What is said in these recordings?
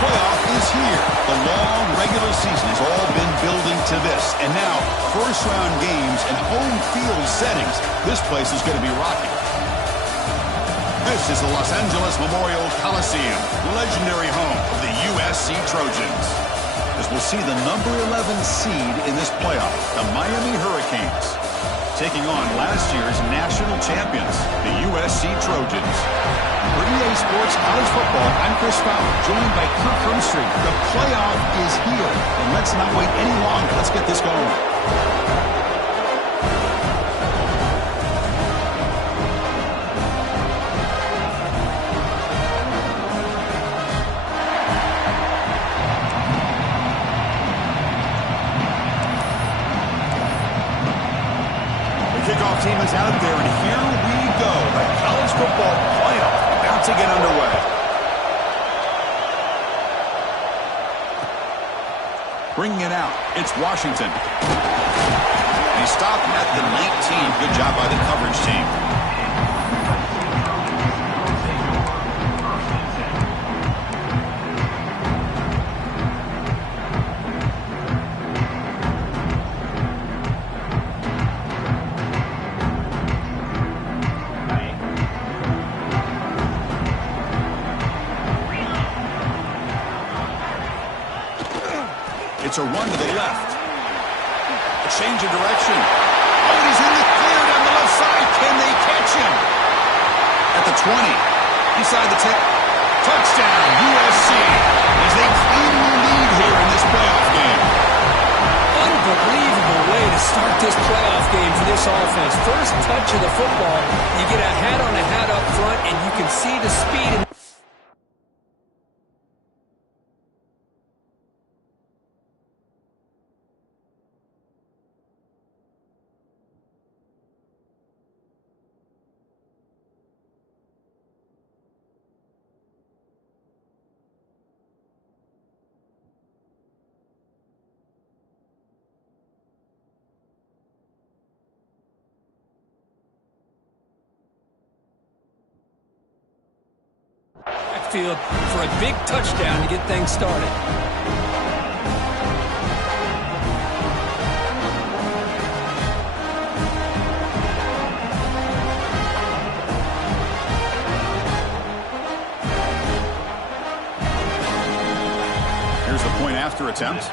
playoff is here. The long regular season has all been building to this. And now, first-round games and home field settings. This place is going to be rocking. This is the Los Angeles Memorial Coliseum, legendary home of the USC Trojans. As we'll see the number 11 seed in this playoff, the Miami Hurricanes, taking on last year's national champions, the USC Trojans. For EA Sports College Football, I'm Chris Fowler, joined by Kirk Hermstreet. The playoff is here, and let's not wait any longer. Let's get this going. Kickoff team is out there, and here we go. The college football playoff about to get underway. Bringing it out, it's Washington. And he stopped at the 19. Good job by the coverage team. It's a run to the left. A change of direction. Oh, and he's in the clear down the left side. Can they catch him? At the 20. Inside the 10. Touchdown, USC. As they claim the lead here in this playoff game. Unbelievable way to start this playoff game for this offense. First touch of the football. You get a hat on a hat up front, and you can see the speed and field for a big touchdown to get things started. Here's the point after attempt.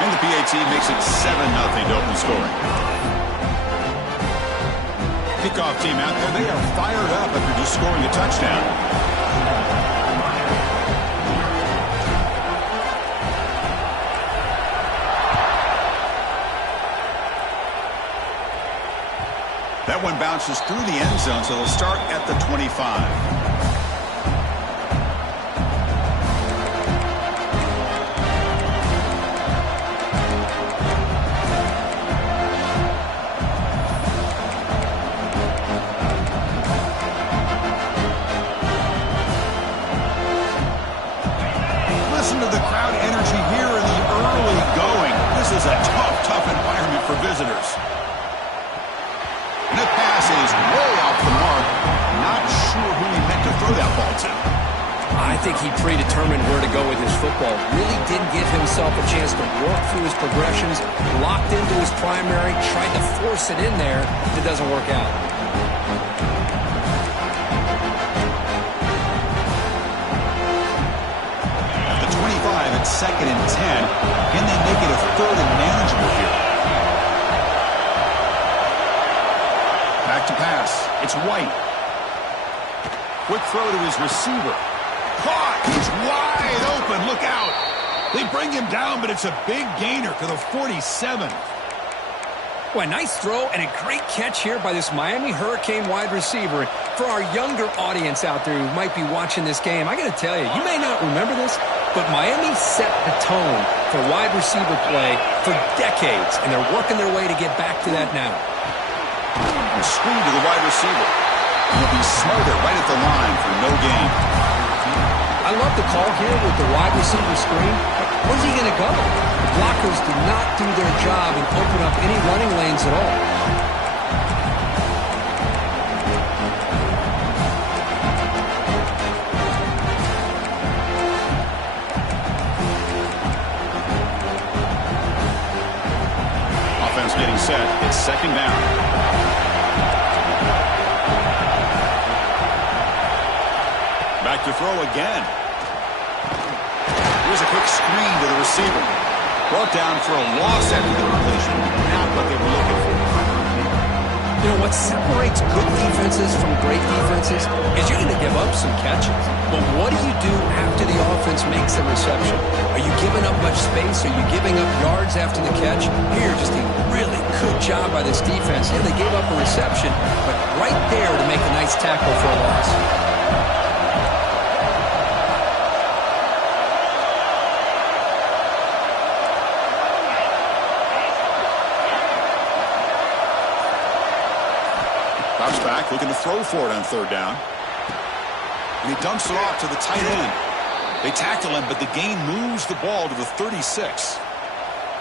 And the PAT makes it 7-0 to open scoring. Kickoff team out there, they are fired up after just scoring a touchdown. That one bounces through the end zone, so they'll start at the 25. This is a tough environment for visitors. And the pass is way off the mark. Not sure who he meant to throw that ball to. I think he predetermined where to go with his football. Really didn't give himself a chance to work through his progressions. Locked into his primary, tried to force it in there. It doesn't work out. At the 25, it's 2nd and 10. Can they make it a 3rd and manageable here? Back to pass. It's White. Quick throw to his receiver. Caught. He's wide open. Look out. They bring him down, but it's a big gainer to the 47. Well, a nice throw and a great catch here by this Miami Hurricane wide receiver. For our younger audience out there who might be watching this game, I got to tell you, you may not remember this, but Miami set the tone for wide receiver play for decades, and they're working their way to get back to that now. A screen to the wide receiver. He'll be smothered right at the line for no gain. I love the call here with the wide receiver screen. Where's he going to go? The blockers did not do their job and open up any running lanes at all. Back to throw again. Here's a quick screen to the receiver. Brought down for a loss after the completion. Not what they were looking for. You know, what separates good defenses from great defenses is you're going to give up some catches. But what do you do after the offense makes a reception? Are you giving up much space? Are you giving up yards after the catch? Here, just a really good job by this defense. Yeah, they gave up a reception, but right there to make a nice tackle for a loss. Drops back, looking to throw for it on third down. And he dumps it off to the tight end. They tackle him, but the gain moves the ball to the 36.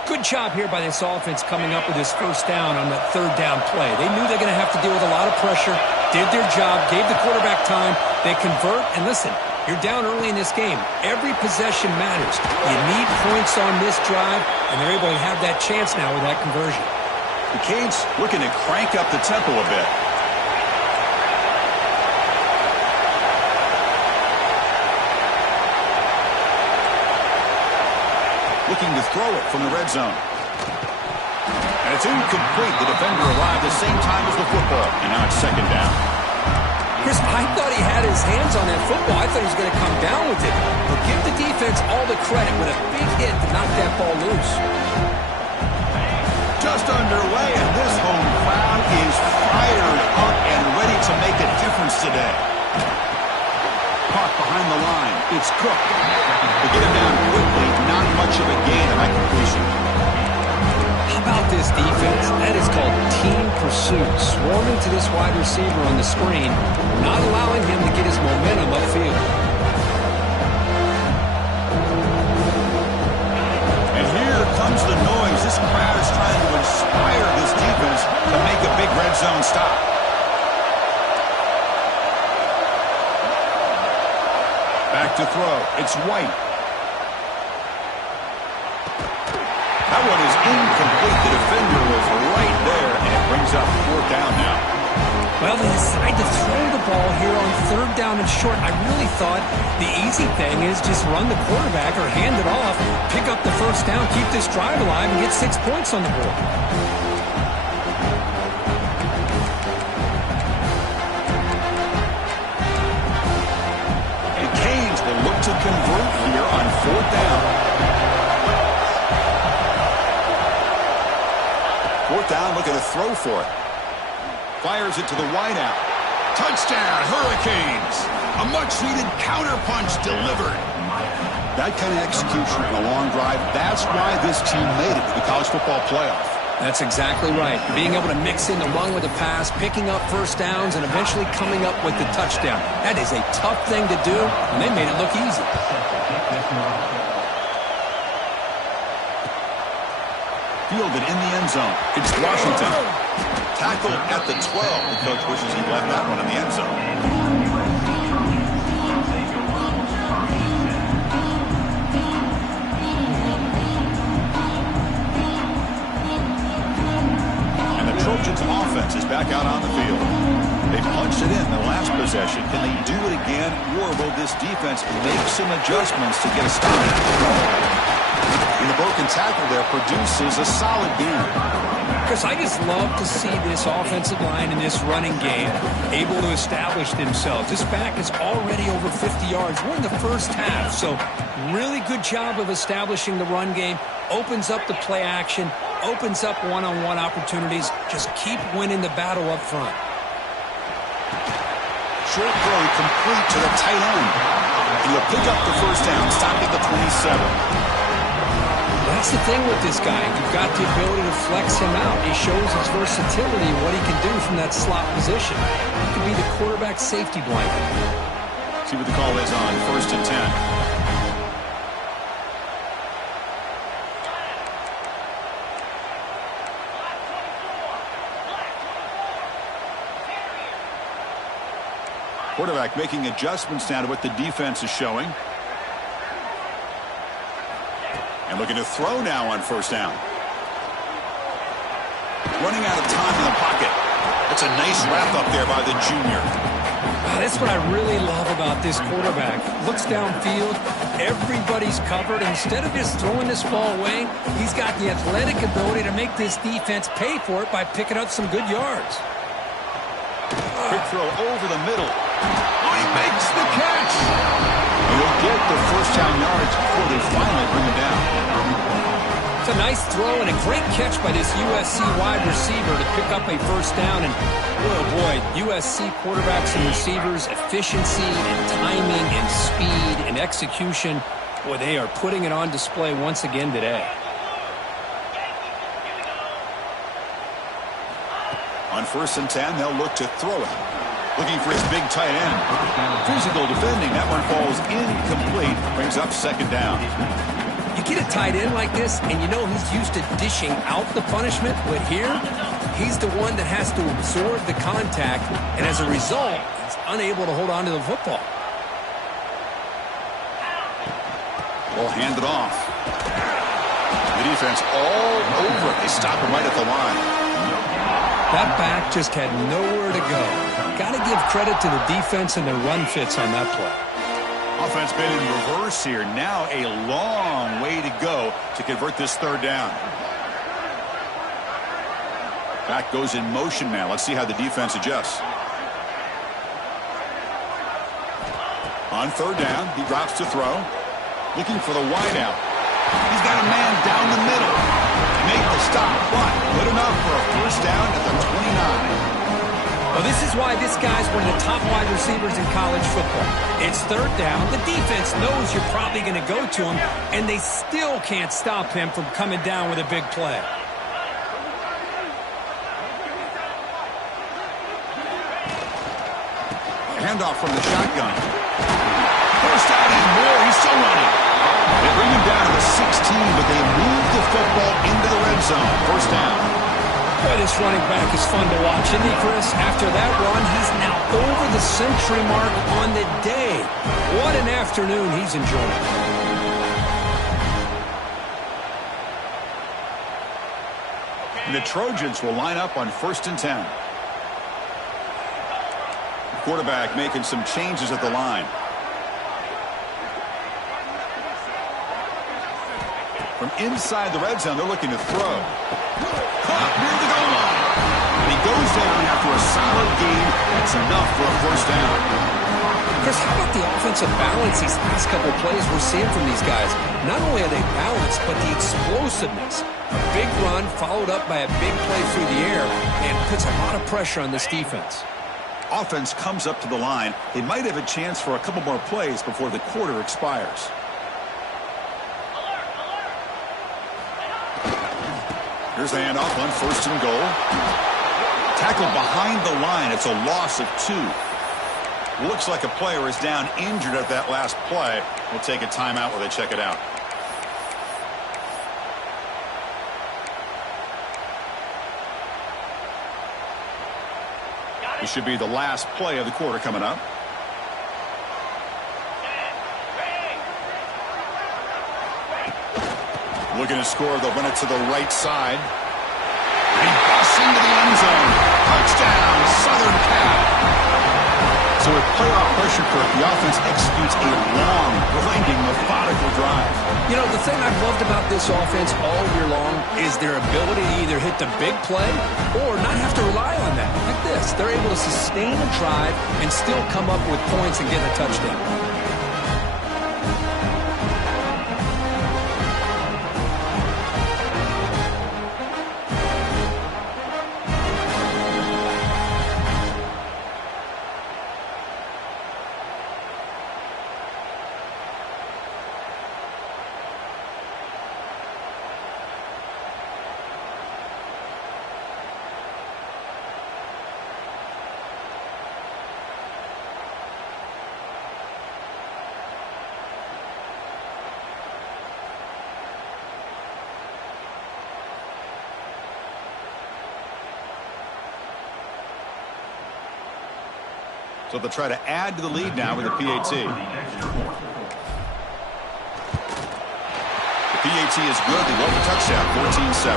Good job here by this offense coming up with this first down on that third down play. They knew they're going to have to deal with a lot of pressure, did their job, gave the quarterback time. They convert, and listen, you're down early in this game. Every possession matters. You need points on this drive, and they're able to have that chance now with that conversion. The Canes looking to crank up the tempo a bit. Looking to throw it from the red zone. And it's incomplete. The defender arrived the same time as the football. And now it's second down. Chris, I thought he had his hands on that football. I thought he was going to come down with it. But give the defense all the credit with a big hit to knock that ball loose. Just underway, and this home crowd is fired up and ready to make a difference today. Caught behind the line. It's Cook. They get him down quickly. Not much of a gain on that completion. How about this defense? That is called team pursuit. Swarming to this wide receiver on the screen, not allowing him to get his momentum upfield. And here comes the noise. This crowd is trying to inspire this defense to make a big red zone stop. Back to throw. It's White. That one is incomplete. The defender was right there, and it brings up fourth down now. Well, they decide to throw the ball here on third down and short. I really thought the easy thing is just run the quarterback or hand it off, pick up the first down, keep this drive alive, and get 6 points on the board. The Canes will look to convert here on fourth down. Fourth down, looking to throw for it. Fires it to the wideout. Touchdown, Hurricanes! A much-needed counterpunch delivered. That kind of execution on a long drive, that's why this team made it to the college football playoff. That's exactly right. Being able to mix in the run with the pass, picking up first downs, and eventually coming up with the touchdown. That is a tough thing to do, and they made it look easy. Fielded in the end zone. It's Washington. Tackled at the 12. The coach wishes he left that one in the end zone. And the Trojans' offense is back out on the field. They punched it in the last possession. Can they do it again, or will this defense make some adjustments to get a stop? And the broken tackle there produces a solid game. Chris, I just love to see this offensive line in this running game able to establish themselves. This back is already over 50 yards. We're in the first half, so really good job of establishing the run game. Opens up the play action, opens up one-on-one opportunities. Just keep winning the battle up front. Short throw complete to the tight end. And he'll pick up the first down, stopping the 27. That's the thing with this guy. You've got the ability to flex him out. He shows his versatility and what he can do from that slot position. He could be the quarterback safety blanket. See what the call is on first and 10. Quarterback making adjustments now to what the defense is showing. And looking to throw now on first down. Running out of time in the pocket. That's a nice wrap up there by the junior. That's what I really love about this quarterback. Looks downfield, everybody's covered. Instead of just throwing this ball away, he's got the athletic ability to make this defense pay for it by picking up some good yards. Quick throw over the middle. Oh, he makes the catch. And he'll get the first down yards before they finally bring him down. It's a nice throw and a great catch by this USC wide receiver to pick up a first down. And, oh boy, USC quarterbacks and receivers, efficiency and timing and speed and execution, boy, they are putting it on display once again today. On 1st and 10, they'll look to throw it. Looking for his big tight end. Physical defending. That one falls incomplete. Brings up 2nd down. You get a tight end like this, and you know he's used to dishing out the punishment, but here, he's the one that has to absorb the contact, and as a result, he's unable to hold on to the football. Will hand it off. The defense all over it. They stop him right at the line. That back just had nowhere to go. Got to give credit to the defense and their run fits on that play. Offense been in reverse here. Now a long way to go to convert this 3rd down. Back goes in motion now. Let's see how the defense adjusts. On 3rd down, he drops to throw. Looking for the wideout. He's got a man down the middle. Make the stop, but good enough for a first down at the 29. Well, this is why this guy's one of the top wide receivers in college football. It's 3rd down. The defense knows you're probably going to go to him, and they still can't stop him from coming down with a big play. Handoff from the shotgun. First down and more. He's still running. They bring him down to the 16, but they move the football into the red zone. First down. Boy, this running back is fun to watch, isn't he, Chris? After that run, he's now over the century mark on the day. What an afternoon he's enjoying. And the Trojans will line up on 1st and 10. The quarterback making some changes at the line. From inside the red zone, they're looking to throw. Caught near the goal line. And he goes down after a solid game. That's enough for a first down. Chris, how about the offensive balance these last couple plays we're seeing from these guys? Not only are they balanced, but the explosiveness. A big run followed up by a big play through the air and puts a lot of pressure on this defense. Offense comes up to the line. They might have a chance for a couple more plays before the quarter expires. Here's the handoff on 1st and goal. Tackled behind the line. It's a loss of 2. Looks like a player is down injured at that last play. We'll take a timeout while they check it out. This should be the last play of the quarter coming up. Looking to score, they'll run it to the right side. And he busts into the end zone. Touchdown, Southern Cal. So with playoff pressure, Kirk, the offense executes a long, grinding, methodical drive. You know, the thing I've loved about this offense all year long is their ability to either hit the big play or not have to rely on that. Like this, they're able to sustain a drive and still come up with points and get a touchdown. So they'll try to add to the lead now with the PAT. The PAT is good. They love the touchdown, 14-7.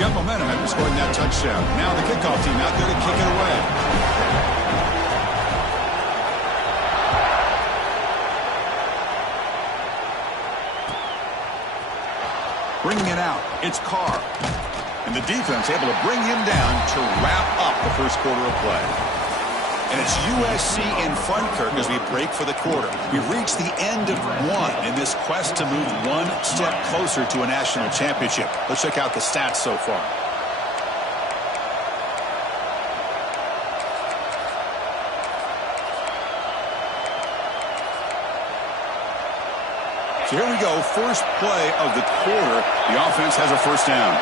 Got momentum at team scoring that touchdown. Now the kickoff team out there to kick it away. Bringing it out, it's Carr. And the defense able to bring him down to wrap up the first quarter of play. And it's USC in front, Kirk, as we break for the quarter. We've reached the end of one in this quest to move one step closer to a national championship. Let's check out the stats so far. So here we go, first play of the quarter. The offense has a first down.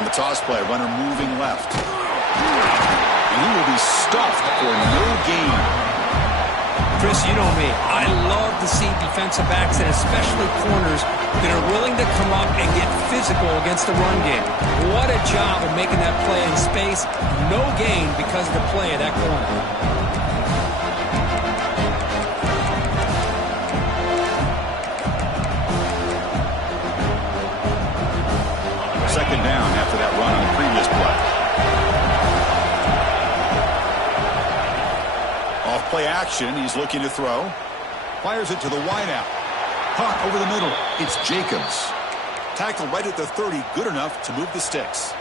On the toss play, runner moving left. And he will be stuffed for no gain. Chris, you know me. I love to see defensive backs and especially corners that are willing to come up and get physical against the run game. What a job of making that play in space. No gain because of the play of that corner. Second down after that run on the previous play. Off play action, he's looking to throw. Fires it to the wideout. Caught over the middle. It's Jacobs. Tackled right at the 30, good enough to move the sticks.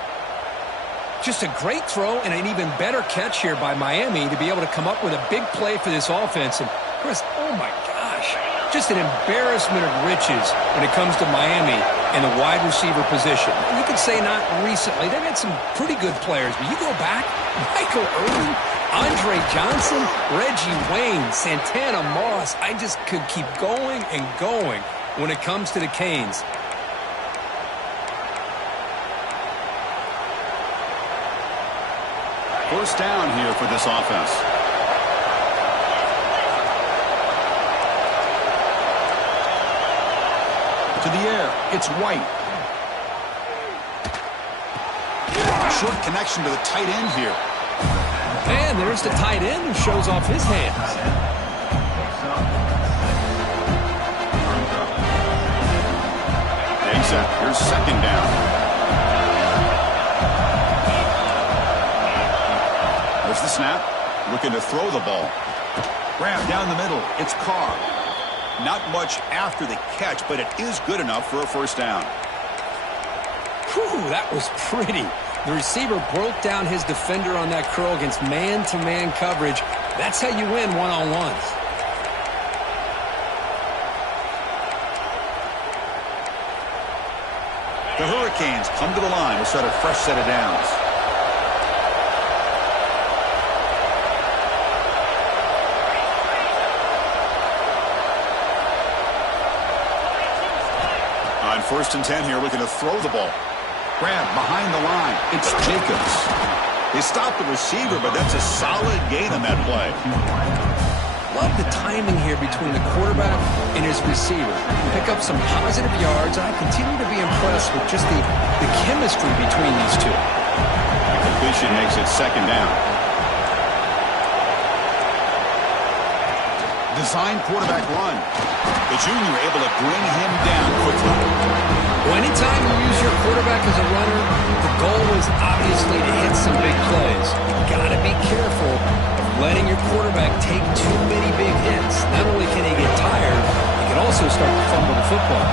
Just a great throw and an even better catch here by Miami to be able to come up with a big play for this offense. And Chris, oh my gosh, just an embarrassment of riches when it comes to Miami in the wide receiver position. And you could say not recently. They've had some pretty good players, but you go back, Michael Irvin, Andre Johnson, Reggie Wayne, Santana Moss. I just could keep going and going when it comes to the Canes. First down here for this offense. To the air, it's White. Short connection to the tight end here. And there's the tight end who shows off his hands. Except here's second down. There's the snap. Looking to throw the ball. Grab down the middle. It's Carr. Not much after the catch, but it is good enough for a first down. Whew, that was pretty. The receiver broke down his defender on that curl against man-to-man coverage. That's how you win one-on-ones. The Hurricanes come to the line to set a fresh set of downs. On 1st and 10 here, looking to throw the ball. Grab behind the line. It's Jacobs. They stop the receiver, but that's a solid gain on that play. Love the timing here between the quarterback and his receiver. Pick up some positive yards, and I continue to be impressed with just the chemistry between these two. The completion makes it second down. Design quarterback run. The junior able to bring him down quickly. Well, anytime you use your quarterback as a runner, the goal is obviously to hit some big plays. You gotta be careful of letting your quarterback take too many big hits. Not only can he get tired, he can also start to fumble the football.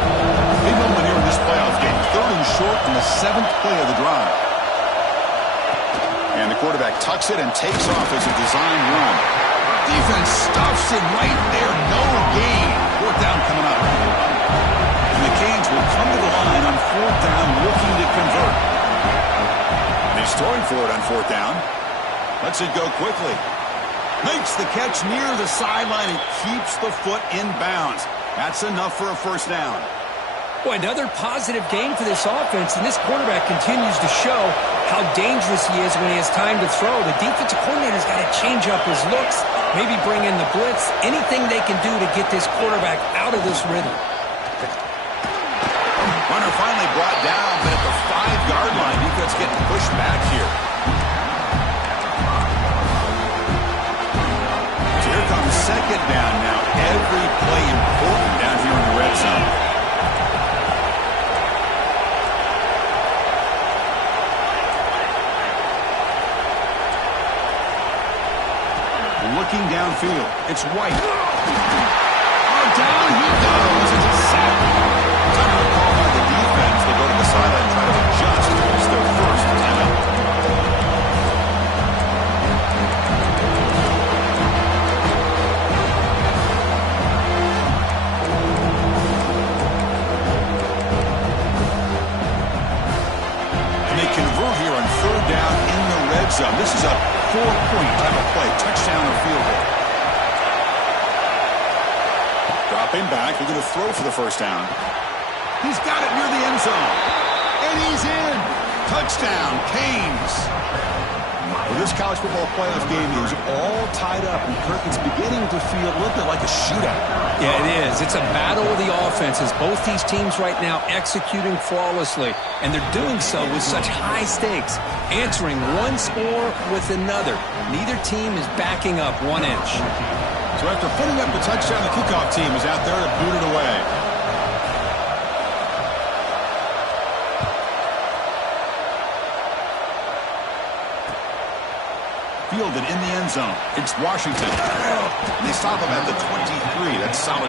Big moment here in this playoff game. 3rd and short in the 7th play of the drive. And the quarterback tucks it and takes off as a design run. Defense stuffs him right there. No gain. 4th down coming up. And the Canes will come to the line on 4th down looking to convert. And he's throwing for it on 4th down. Lets it go quickly. Makes the catch near the sideline and keeps the foot in bounds. That's enough for a first down. Boy, another positive game for this offense, and this quarterback continues to show how dangerous he is when he has time to throw. The defensive coordinator's got to change up his looks, maybe bring in the blitz, anything they can do to get this quarterback out of this rhythm. Runner finally brought down, but at the 5-yard line, defense getting pushed back here. So here comes second down now. Every play important down here in the red zone. looking downfield. It's White. Oh, down he goes. It's a sack. Time call by the defense. They go to the sideline and try to adjust. It's their first timeout. And they convert here on third down in the red zone. This is a 4-point type of play, touchdown or field goal. Dropping back, they're going to throw for the first down. He's got it near the end zone. And he's in. Touchdown, Canes. Well, this college football playoff game is all tied up, and Kirk, it's beginning to feel a little bit like a shootout. Yeah, it is. It's a battle of the offenses. Both these teams right now executing flawlessly, and they're doing so with such high stakes, answering one score with another. Neither team is backing up 1 inch. So after putting up the touchdown, the kickoff team is out there to boot it away. Fielded in the end zone. It's Washington. And they stop him at the 23. That's solid.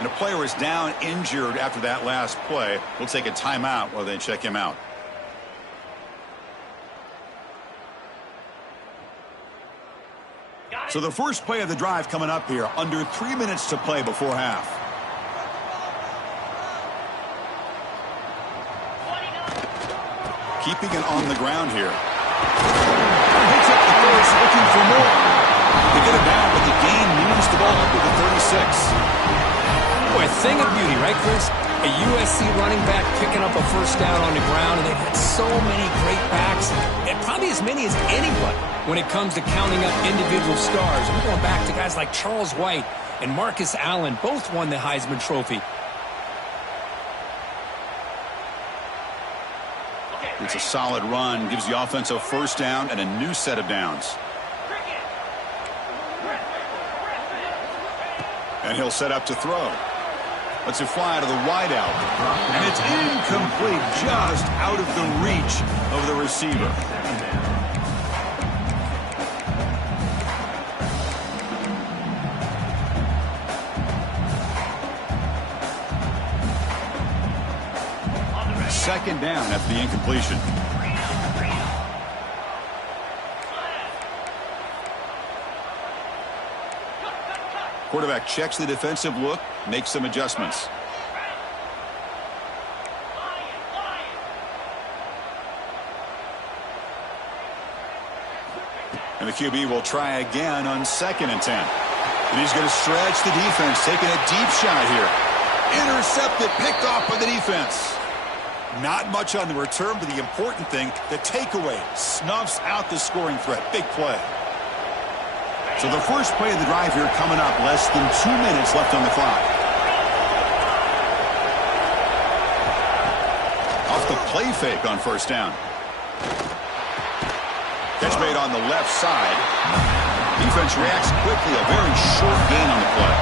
And a player is down injured after that last play. We'll take a timeout while they check him out. So the first play of the drive coming up here. Under 3 minutes to play before half. Keeping it on the ground here. Hits up the first, looking for more. They get it down, but the gain moves the ball up to the 36. Boy, a thing of beauty, right, Chris? A USC running back picking up a first down on the ground, and they've had so many great backs, and probably as many as anyone when it comes to counting up individual stars. We're going back to guys like Charles White and Marcus Allen. Both won the Heisman Trophy. It's a solid run, gives the offense a first down and a new set of downs. And he'll set up to throw. Lets it fly to the wideout. And it's incomplete, just out of the reach of the receiver. Second down after the incompletion. Quarterback checks the defensive look, makes some adjustments. And the QB will try again on 2nd and 10. And he's going to stretch the defense, taking a deep shot here. Intercepted, picked off by the defense. Not much on the return, but the important thing, the takeaway, snuffs out the scoring threat. Big play. So the first play of the drive here coming up, less than 2 minutes left on the clock. Off the play fake on first down. Catch made on the left side. Defense reacts quickly, a very short gain on the play.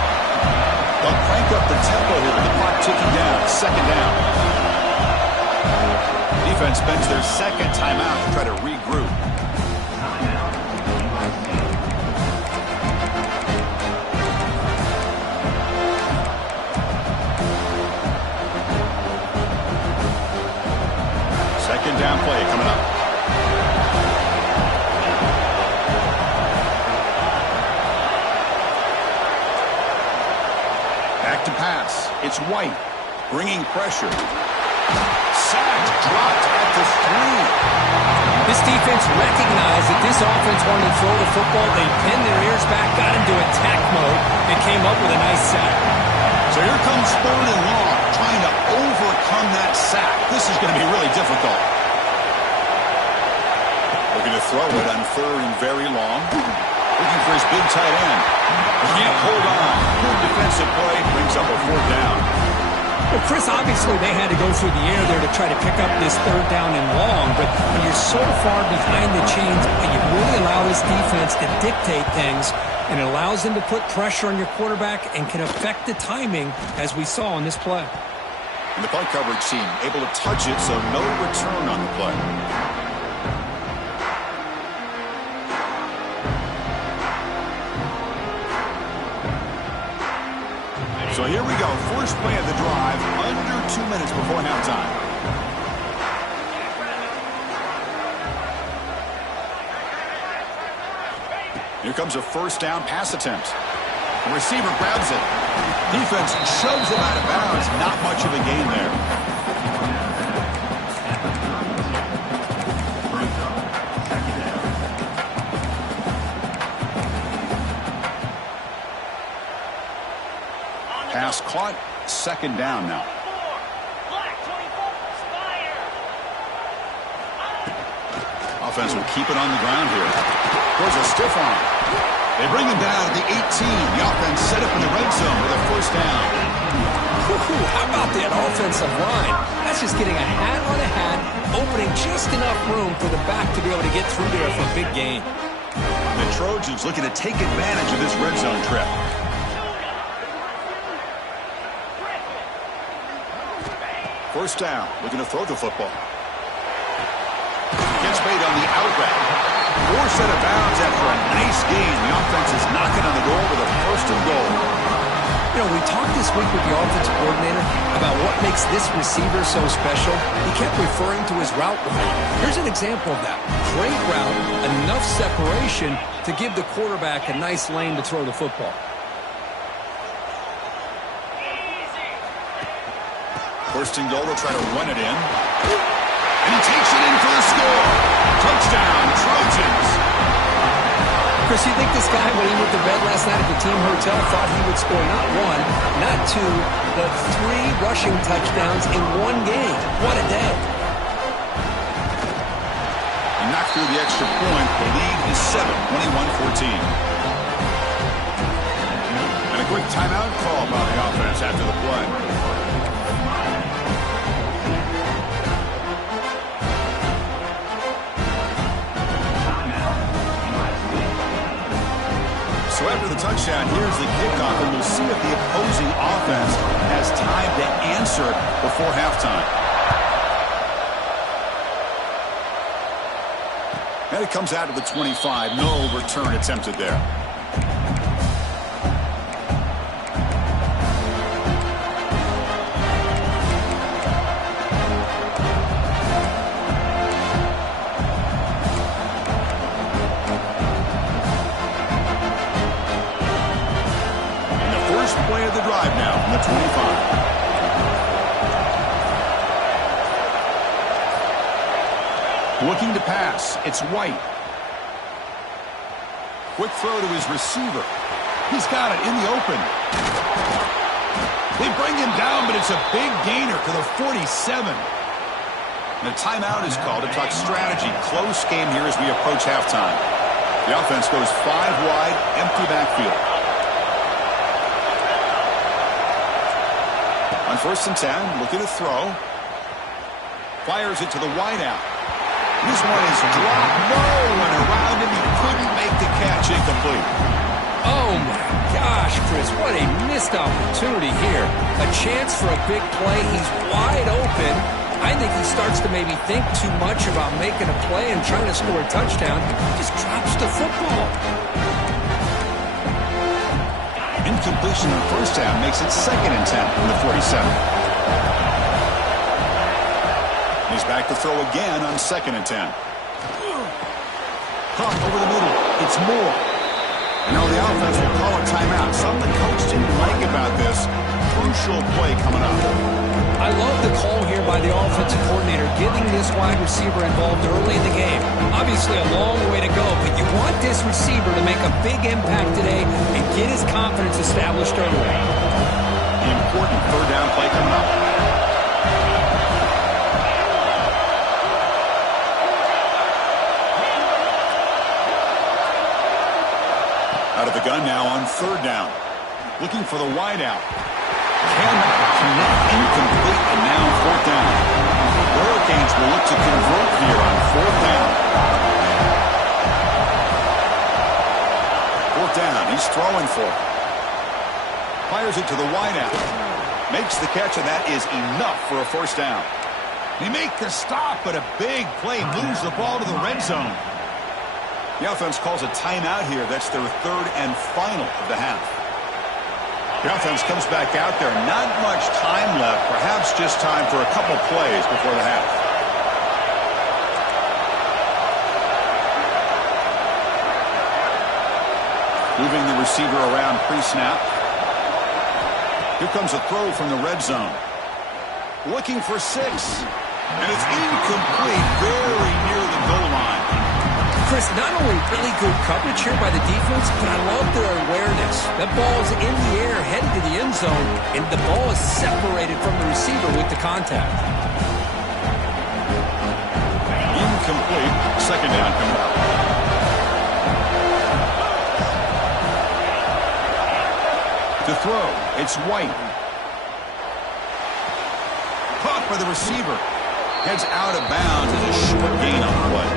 They'll crank up the tempo here with the clock ticking down. 2nd down. Defense spends their second timeout to try to regroup. Second down play coming up. Back to pass. It's White bringing pressure. Sacked, dropped at the 3. This defense recognized that this offense wanted to throw the football. They pinned their ears back, got into attack mode, and came up with a nice sack. So here comes 3rd and long, trying to overcome that sack. This is going to be really difficult. Looking to throw it on 3rd and very long. Looking for his big tight end. Can't hold on. Good defensive play, brings up a 4th down. Well, Chris, obviously they had to go through the air there to try to pick up this 3rd down and long, but when you're so far behind the chains, you really allow this defense to dictate things, and it allows them to put pressure on your quarterback and can affect the timing, as we saw in this play. And the punt coverage team able to touch it, so no return on the play. So here we go, first play of the drive, under 2 minutes before halftime. Here comes a first down pass attempt. The receiver grabs it. Defense shoves him out of bounds. Not much of a gain there. Pass caught, 2nd down now. Offense will keep it on the ground here. There's a stiff arm. They bring him down to the 18. The offense set up in the red zone with a first down. How about that offensive line? That's just getting a hat on a hat, opening just enough room for the back to be able to get through there for a big gain. The Trojans looking to take advantage of this red zone trip. First down, looking to throw the football. Gets made on the out route. 4 set of bounds after a nice gain. The offense is knocking on the door with a 1st and goal. You know, we talked this week with the offensive coordinator about what makes this receiver so special. He kept referring to his route running. Here's an example of that. Great route, enough separation to give the quarterback a nice lane to throw the football. First and goal, they'll try to run it in. And he takes it in for the score. Touchdown, Trojans. Chris, you think this guy, when he went to bed last night at the team hotel, thought he would score not one, not two, but 3 rushing touchdowns in one game? What a day. He knocked through the extra point. The lead is 7, 21-14. And a quick timeout call by the offense after the play. So after the touchdown, here's the kickoff, and we'll see if the opposing offense has time to answer before halftime. And it comes out to the 25. No return attempted there. Play of the drive now from the 25. Looking to pass. It's White. Quick throw to his receiver. He's got it in the open. They bring him down, but it's a big gainer to the 47. And a timeout is called to talk strategy. Close game here as we approach halftime. The offense goes 5 wide, empty backfield. On 1st and 10, looking to throw. Fires it to the wideout. This one is dropped. No one around him. He couldn't make the catch. Incomplete. Oh, my gosh, Chris. What a missed opportunity here. A chance for a big play. He's wide open. I think he starts to maybe think too much about making a play and trying to score a touchdown. Just drops the football. Incompletion in the first half makes it 2nd and 10 from the 47. He's back to throw again on 2nd and 10. Pump over the middle. It's Moore. And now the offense will call a timeout. Something the coach didn't like about this. Crucial play coming up. I love the call here by the offensive coordinator, getting this wide receiver involved early in the game. Obviously a long way to go, but you want this receiver to make a big impact today and get his confidence established early. The important 3rd down play coming up. Out of the gun now on 3rd down. Looking for the wideout. Cannot connect, incomplete, and now 4th down. The Hurricanes will look to convert here on 4th down. 4th down, he's throwing for it. Fires it to the wideout. Makes the catch, and that is enough for a 1st down. They make the stop, but a big play moves the ball to the red zone. The offense calls a timeout here. That's their 3rd and final of the half. The offense comes back out there. Not much time left. Perhaps just time for a couple plays before the half. Moving the receiver around pre-snap. Here comes a throw from the red zone. Looking for 6. And it's incomplete, very near the goal line. Chris, not only really good coverage here by the defense, but I love their awareness. That ball's in the air, headed to the end zone, and the ball is separated from the receiver with the contact. Incomplete. 2nd down coming up. To throw, it's White. Caught by the receiver. Heads out of bounds as a short gain on the play.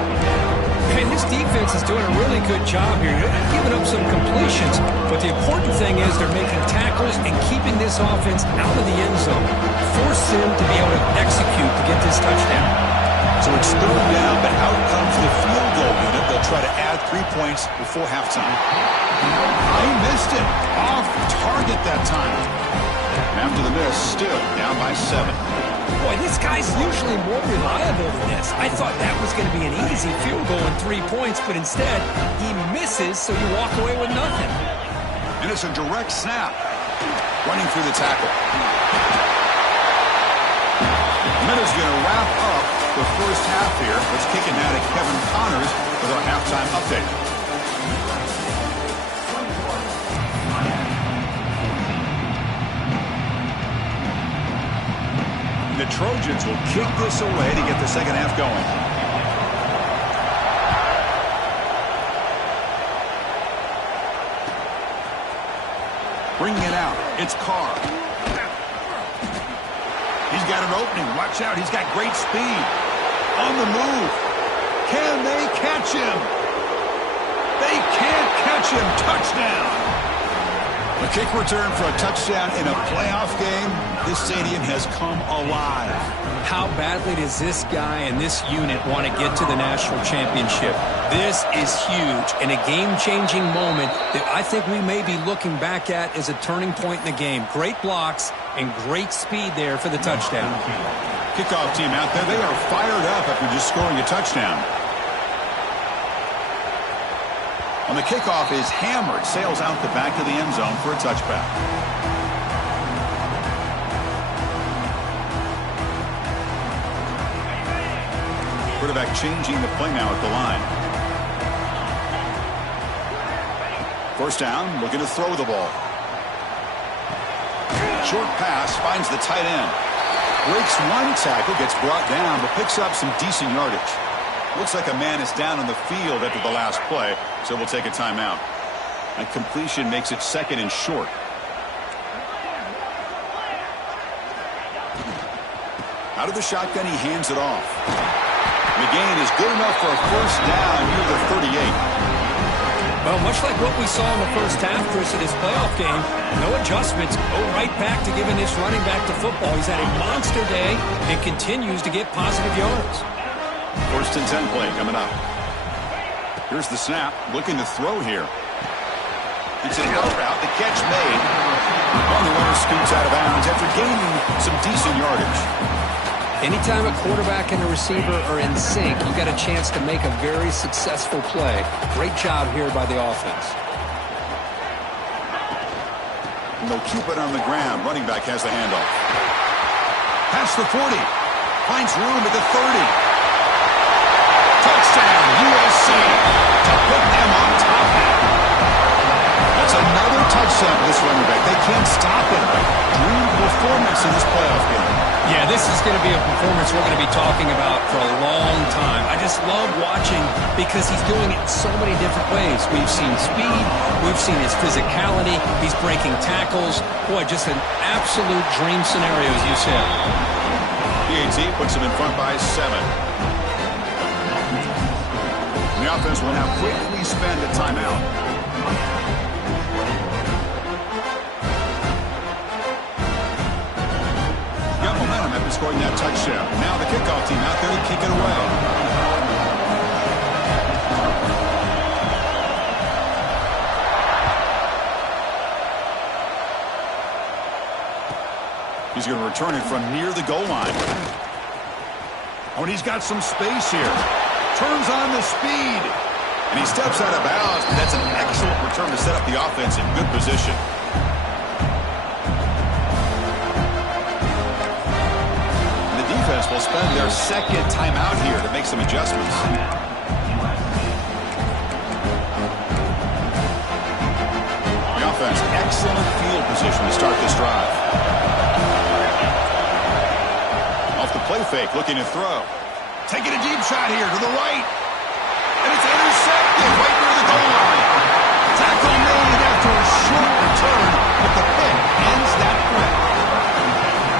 And this defense is doing a really good job here. They're giving up some completions, but the important thing is they're making tackles and keeping this offense out of the end zone. Force them to be able to execute to get this touchdown. So it's 3rd down, but out comes the field goal unit. They'll try to add 3 points before halftime. He missed it. Off target that time. And after the miss, still down by 7. Boy, this guy's usually more reliable than this. I thought that was going to be an easy field goal and 3 points, but instead, he misses, so you walk away with nothing. And it's a direct snap. Running through the tackle. Minutes going to wrap up the first half here. Let's kick it now to Kevin Connors with our halftime update. The Trojans will kick this away to get the second half going. Bringing it out, it's Carr. He's got an opening. Watch out, he's got great speed. On the move. Can they catch him? They can't catch him. Touchdown. A kick return for a touchdown in a playoff game. This stadium has come alive. How badly does this guy and this unit want to get to the national championship? This is huge and a game-changing moment that I think we may be looking back at as a turning point in the game. Great blocks and great speed there for the touchdown. Kickoff team out there. They are fired up after just scoring a touchdown. On the kickoff is hammered, sails out the back of the end zone for a touchback. Quarterback changing the play now at the line. First down, looking to throw the ball. Short pass, finds the tight end. Breaks one tackle, gets brought down, but picks up some decent yardage. Looks like a man is down on the field after the last play, so we'll take a timeout. And completion makes it second and short. Out of the shotgun, he hands it off. The gain is good enough for a first down near the 38. Well, much like what we saw in the first half, Chris, of this playoff game, no adjustments. Go right back to giving this running back to football. He's had a monster day and continues to get positive yards. First and 10 play coming up. Here's the snap. Looking to throw here. It's an out route. The catch made. And the runner scoots out of bounds after gaining some decent yardage. Anytime a quarterback and a receiver are in sync, you got a chance to make a very successful play. Great job here by the offense. And they'll keep it on the ground. Running back has the handoff. Past the 40. Finds room at the 30. Touchdown, USC, to put them on top. That's another touchdown for this running back. They can't stop him. Dream performance in this playoff game. Yeah, this is going to be a performance we're going to be talking about for a long time. I just love watching because he's doing it in so many different ways. We've seen speed. We've seen his physicality. He's breaking tackles. Boy, just an absolute dream scenario, as you said. PAT puts him in front by 7. The offense will now quickly spend a timeout. Got momentum after scoring that touchdown. Now the kickoff team out there to kick it away. He's going to return it from near the goal line. Oh, and he's got some space here. Turns on the speed. And he steps out of bounds, but that's an excellent return to set up the offense in good position. And the defense will spend their second timeout here to make some adjustments. The offense, excellent field position to start this drive. Off the play fake, looking to throw. Taking a deep shot here to the right. And it's intercepted right near the goal line. Tackle made after a short return, but the pick ends that threat.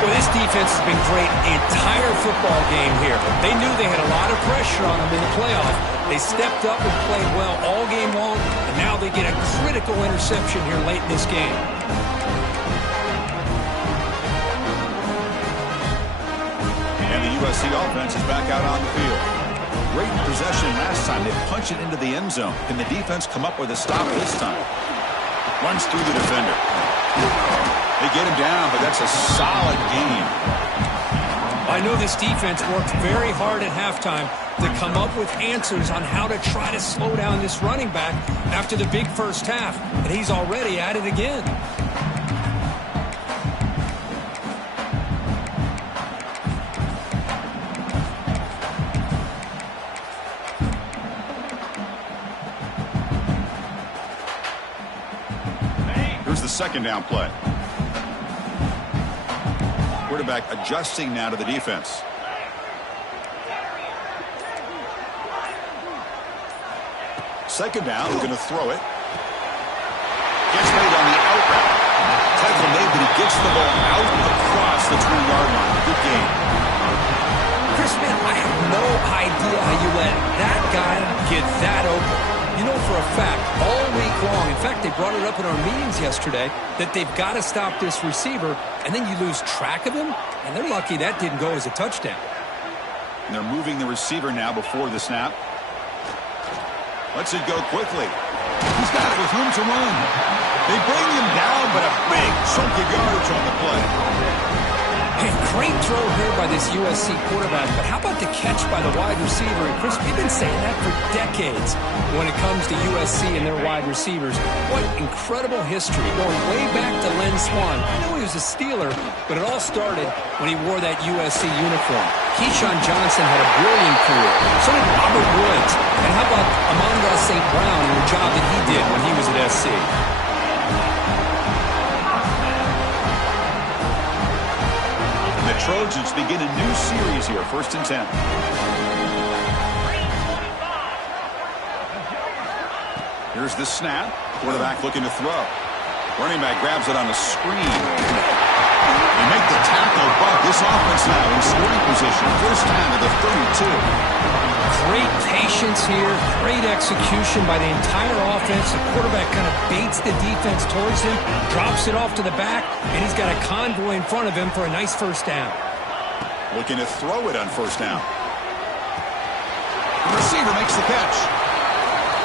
Well, this defense has been great the entire football game here. They knew they had a lot of pressure on them in the playoff. They stepped up and played well all game long, and now they get a critical interception here late in this game. And the USC offense is back out on the field. Great possession last time. They punch it into the end zone. Can the defense come up with a stop this time? Runs through the defender. They get him down, but that's a solid game. I know this defense worked very hard at halftime to come up with answers on how to try to slow down this running back after the big first half, and he's already at it again. Here's the second down play. Quarterback adjusting now to the defense. Second down, we're going to throw it. Gets made on the out route. Tackle made, but he gets the ball out across the 20-yard line. Good game. Chris, man, I have no idea how you let that guy get that open. You know for a fact, all week long, in fact, they brought it up in our meetings yesterday, that they've got to stop this receiver, and then you lose track of him, and they're lucky that didn't go as a touchdown. And they're moving the receiver now before the snap. Lets it go quickly. He's got it with room to run. They bring him down, but a big chunk of yardage on the play. Hey, great throw here by this USC quarterback, but how about the catch by the wide receiver? And Chris, we've been saying that for decades when it comes to USC and their wide receivers. What incredible history, going way back to Len Swan. I know he was a Steeler, but it all started when he wore that USC uniform. Keyshawn Johnson had a brilliant career. So did Robert Woods. And how about Amon-Ra St. Brown and the job that he did when he was at SC? The Trojans begin a new series here, 1st and 10. Here's the snap. Quarterback looking to throw. Running back grabs it on the screen. They make the tackle, but this offense now in scoring position. First down to the 32. Great patience here, great execution by the entire offense. The quarterback kind of baits the defense towards him, drops it off to the back, and he's got a convoy in front of him for a nice first down. Looking to throw it on first down. The receiver makes the catch.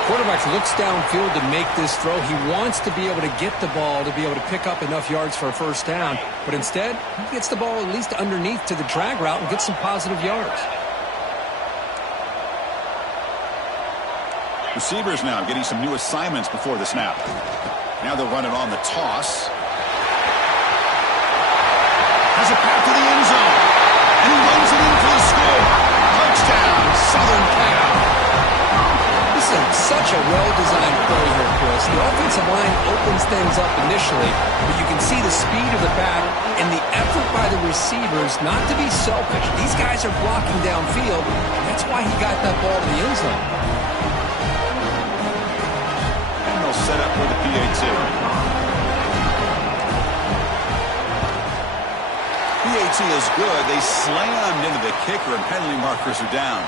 Quarterback looks downfield to make this throw. He wants to be able to get the ball to be able to pick up enough yards for a first down, but instead, he gets the ball at least underneath to the drag route and gets some positive yards. Receivers now getting some new assignments before the snap. Now they'll run it on the toss. Has a path to the end zone. And he runs it in for the score. Touchdown, Southern Cal. This is such a well-designed play here, Chris. The offensive line opens things up initially, but you can see the speed of the back and the effort by the receivers not to be selfish. These guys are blocking downfield, and that's why he got that ball to the end zone. Set up for the PAT. PAT is good. They slammed into the kicker and penalty markers are down.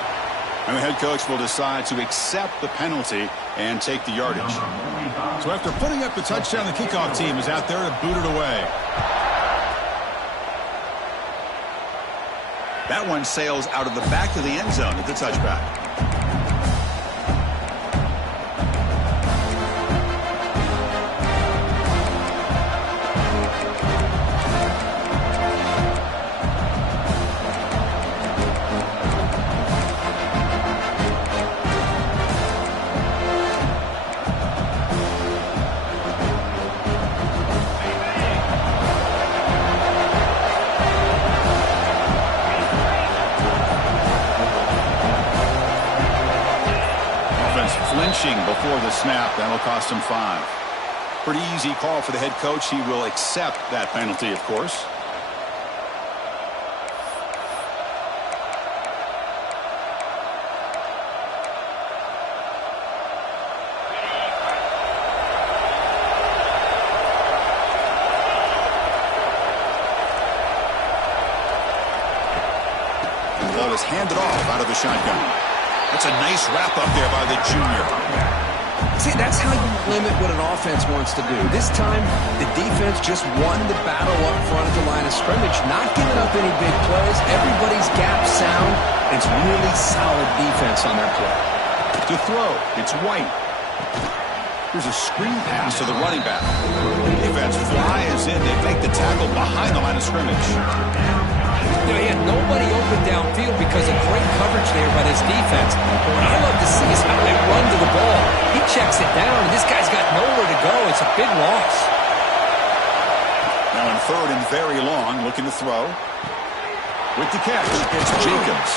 And the head coach will decide to accept the penalty and take the yardage. So after putting up the touchdown, the kickoff team is out there to boot it away. That one sails out of the back of the end zone at the touchback. Before the snap, that'll cost him 5. Pretty easy call for the head coach. He will accept that penalty, of course. The ball is handed off out of the shotgun. That's a nice wrap up there by the junior. See, that's how you limit what an offense wants to do. This time, the defense just won the battle up front at the line of scrimmage, not giving up any big plays. Everybody's gap sound. It's really solid defense on their play. To throw, it's White. Here's a screen pass to the running back. The defense flies in. They make the tackle behind the line of scrimmage. You know, he had nobody open downfield because of great coverage there by this defense. But what I love to see is how they run to the ball. He checks it down, and this guy's got nowhere to go. It's a big loss. Now in third and very long, looking to throw. With the catch, it's Jacobs.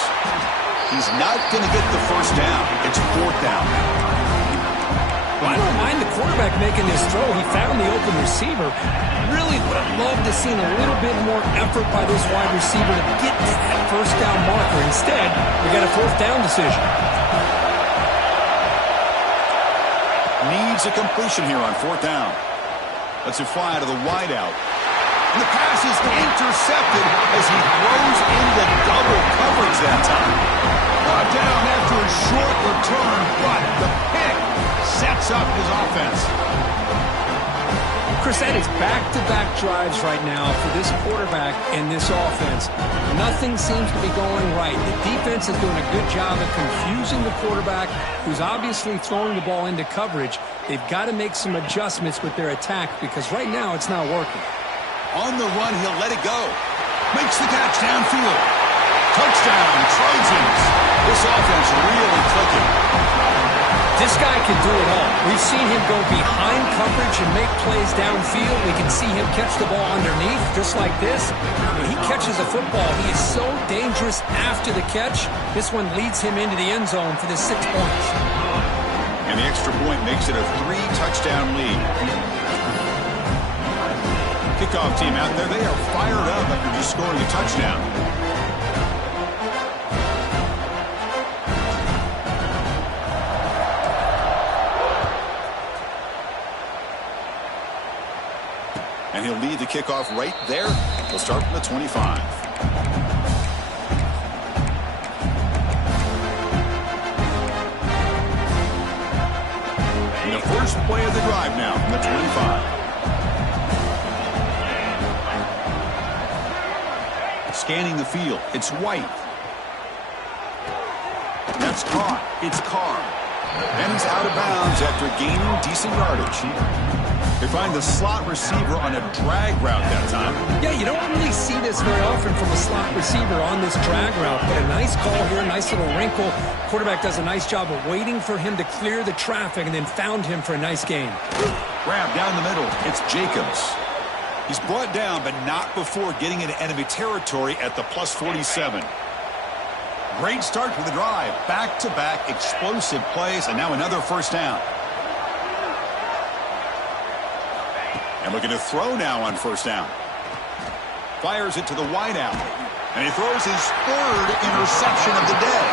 He's not going to get the first down. It's fourth down. Well, I don't mind the quarterback making this throw. He found the open receiver. Really would have loved to seen a little bit more effort by this wide receiver to get to that first down marker. Instead, we got a fourth down decision. Needs a completion here on fourth down. Lets it fly to the wideout. And the pass is intercepted as he throws into double coverage that time. Brought down after a short return, but the pick sets up his offense. Chris, that is back-to-back drives right now for this quarterback and this offense. Nothing seems to be going right. The defense is doing a good job of confusing the quarterback, who's obviously throwing the ball into coverage. They've got to make some adjustments with their attack because right now it's not working. On the run, he'll let it go. Makes the catch downfield. Touchdown, Trojans. This offense really clicking. This guy can do it all. We've seen him go behind coverage and make plays downfield. We can see him catch the ball underneath, just like this. When he catches a football, he is so dangerous after the catch. This one leads him into the end zone for the 6 points. And the extra point makes it a 3-touchdown lead. Kickoff team out there, they are fired up after just scoring a touchdown. And he'll lead the kickoff right there. He'll start from the 25. And the first play of the drive now from the 25. Scanning the field, it's White. That's caught. It's Carr. And he's out of bounds after gaining decent yardage. They find the slot receiver on a drag route that time. Yeah, you don't really see this very often from a slot receiver on this drag route, but a nice call here, a nice little wrinkle. Quarterback does a nice job of waiting for him to clear the traffic and then found him for a nice gain. Grab down the middle. It's Jacobs. He's brought down, but not before getting into enemy territory at the plus 47. Great start for the drive. Back-to-back explosive plays, and now another first down. And looking to throw now on first down. Fires it to the wideout. And he throws his third interception of the day.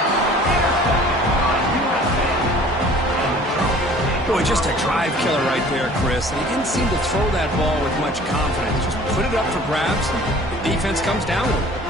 Boy, just a drive killer right there, Chris. And he didn't seem to throw that ball with much confidence. Just put it up for grabs, and the defense comes down with it.